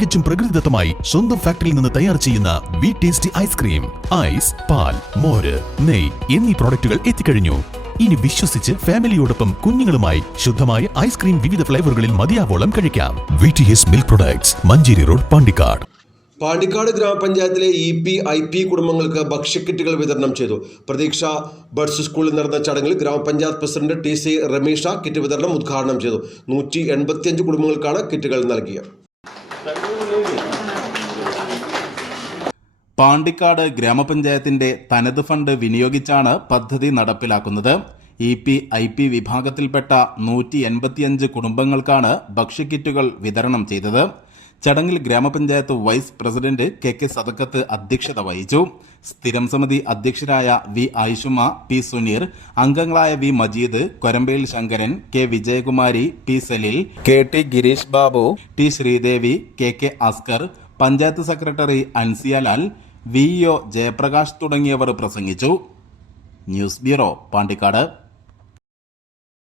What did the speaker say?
തികച്ചും പ്രകൃതിദത്തമായി സ്വന്തം ഫാക്ടറിയിൽ നിന്ന് തയ്യാർ ചെയ്യുന്ന വി ടേസ്റ്റി ഐസ്ക്രീം ഐസ് പാൽ മോര് നെയ് എന്നീ പ്രോഡക്റ്റുകൾ എത്തിക്കഴിഞ്ഞു. ഇനി വിശ്വസിച്ച് ഫാമിലിയോടൊപ്പം കുഞ്ഞുങ്ങളുമായി ശുദ്ധമായ ഐസ്ക്രീം വിവിധ ഫ്ലേവറുകളിൽ മതിയാവോളം കഴിക്കാം. V T S milk products Manjeri road Pandikkad. Pandikkad ഗ്രാമപഞ്ചായത്തിലെ ഇ പി ഐ പി കുടുംബങ്ങൾക്ക് ഭക്ഷ്യക്കിറ്റുകൾ വിതരണം ചെയ്തു. പ്രതീക്ഷ ബഡ്സ് സ്കൂളിൽ നടന്ന ചടങ്ങിൽ ഗ്രാമപഞ്ചായത്ത് president T C Ramesh kit വിതരണം ഉദ്ഘാടനം ചെയ്തു. നൂറ്റി കുടുംബങ്ങൾക്കാണ് കിറ്റുകൾ നൽകിയത്. പാണ്ടിക്കാട് ഗ്രാമപഞ്ചായത്തിന്റെ തനത് ഫണ്ട് വിനിയോഗിച്ചാണ് പദ്ധതി നടപ്പിലാക്കുന്നത്. ഇ പി ഐ പി വിഭാഗത്തിൽപ്പെട്ട നൂറ്റി എൺപത്തിയഞ്ച് കുടുംബങ്ങൾക്കാണ് ഭക്ഷ്യക്കിറ്റുകൾ വിതരണം ചെയ്തത്. ചടങ്ങിൽ ഗ്രാമപഞ്ചായത്ത് vice president K K Sadakkath അധ്യക്ഷത വഹിച്ചു. സ്ഥിരം സമിതി അധ്യക്ഷരായ വി ആയിഷുമ പി സുനീർ അംഗങ്ങളായ V Majeed Korambayil Sankaran K Vijayakumari P Saleel K T Girish Babu T Sreedevi K K Askar panchayat secretary Ansiyalal V O Jayaprakash തുടങ്ങിയവർ പ്രസംഗിച്ചു. News bureau Pandikkad.